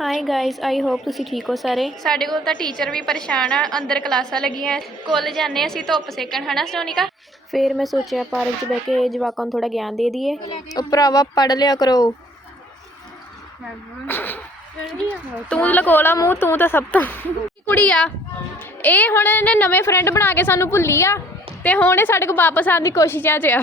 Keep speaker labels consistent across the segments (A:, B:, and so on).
A: Hi guys I hope ਤੁਸੀਂ ਠੀਕ ਹੋ ਸਾਰੇ?
B: ਸਾਡੇ ਕੋਲ ਤਾਂ ਟੀਚਰ ਵੀ ਪਰੇਸ਼ਾਨ ਆ ਅੰਦਰ ਕਲਾਸਾਂ ਲੱਗੀਆਂ ਕਾਲਜ ਜਾਂਦੇ ਅਸੀਂ ਧੁੱਪ ਸੇਕਣ ਹਨਾ ਸਟੋਨਿਕਾ
A: ਫਿਰ ਮੈਂ ਸੋਚਿਆ ਪਾਰਕ 'ਚ ਬਹਿ ਕੇ ਜਵਾਕਾਂ ਨੂੰ ਥੋੜਾ ਗਿਆਨ ਦੇ ਦਈਏ।
B: ਉਹ ਭਰਾਵਾ ਪੜ ਲਿਆ ਕਰੋ। ਤੂੰ ਲਕੋਲਾ ਮੂੰਹ ਤੂੰ ਤਾਂ ਸਭ ਤੋਂ। ਕੁੜੀ ਆ? ਇਹ ਹੁਣ ਇਹਨੇ ਨਵੇਂ ਫਰੈਂਡ ਬਣਾ ਕੇ ਸਾਨੂੰ ਭੁੱਲੀ ਆ ਤੇ ਹੁਣ ਇਹ ਸਾਡੇ ਕੋਲ ਵਾਪਸ ਆਉਣ ਦੀ ਕੋਸ਼ਿਸ਼ਾਂ 'ਚ ਆ।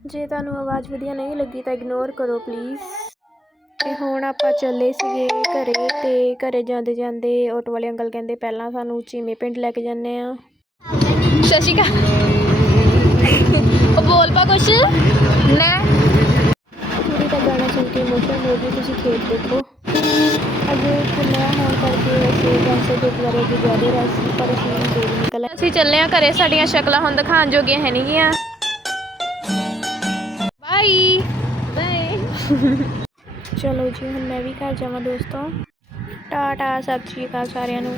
A: ਜੇ ਤੁਹਾਨੂੰ ਆਵਾਜ਼ ਵਧੀਆ ਨਹੀਂ ਲੱਗੀ ਤਾਂ ਇਗਨੋਰ ਕਰੋ ਪਲੀਜ਼ ਤੇ ਹੁਣ ਆਪਾਂ ਚੱਲੇ ਸੀਗੇ ਘਰੇ ਤੇ ਘਰੇ ਜਾਂਦੇ ਜਾਂਦੇ ਆਟੋ ਵਾਲੇ ਅੰਕਲ ਕਹਿੰਦੇ ਪਹਿਲਾਂ ਸਾਨੂੰ ਚੀਮੇ ਪਿੰਡ ਲੈ ਕੇ ਜਾਂਦੇ ਆ।
B: ਸ਼ਸ਼ਿਕਾ ਉਹ ਬੋਲ ਪਾ ਕੁਛ। ਲੈ।
A: ਕੁੜੀ ਦਾ ਗਾਣਾ ਸੁਣ ਕੇ ਇਮੋਸ਼ਨ ਹੋ ਗਈ ਤੁਸੀਂ ਖੇਤ ਦੇਖੋ। ਅਜੇ ਖੁੱਲਿਆ ਹੋਣ ਕਰਕੇ ਅਸੀਂ ਜਾਂਸੇ ਗੁਰਦੁਆਰੇ ਦੀ ਜ਼ਿਆਦਾ ਰਸ ਪਰ ਅਸੀਂ ਦੇਰ ਨਿਕਲ।
B: ਅਸੀਂ ਚੱਲੇ ਆ ਘਰੇ ਸਾਡੀਆਂ ਸ਼ਕਲਾਂ ਹੁਣ ਦਿਖਾਉਣ ਜੋਗੀਆਂ ਹੈ ਨਹੀਂ ਗੀਆਂ। ਬਾਈ ਬਾਏ
A: ਚਲੋ ਜੀ ਹੁਣ ਮੈਂ ਵੀ ਘਰ ਜਾਵਾਂ ਦੋਸਤੋ। ਟਾਟਾ ਸਤਿ ਸ਼੍ਰੀ ਅਕਾਲ ਸਾਰਿਆਂ ਨੂੰ।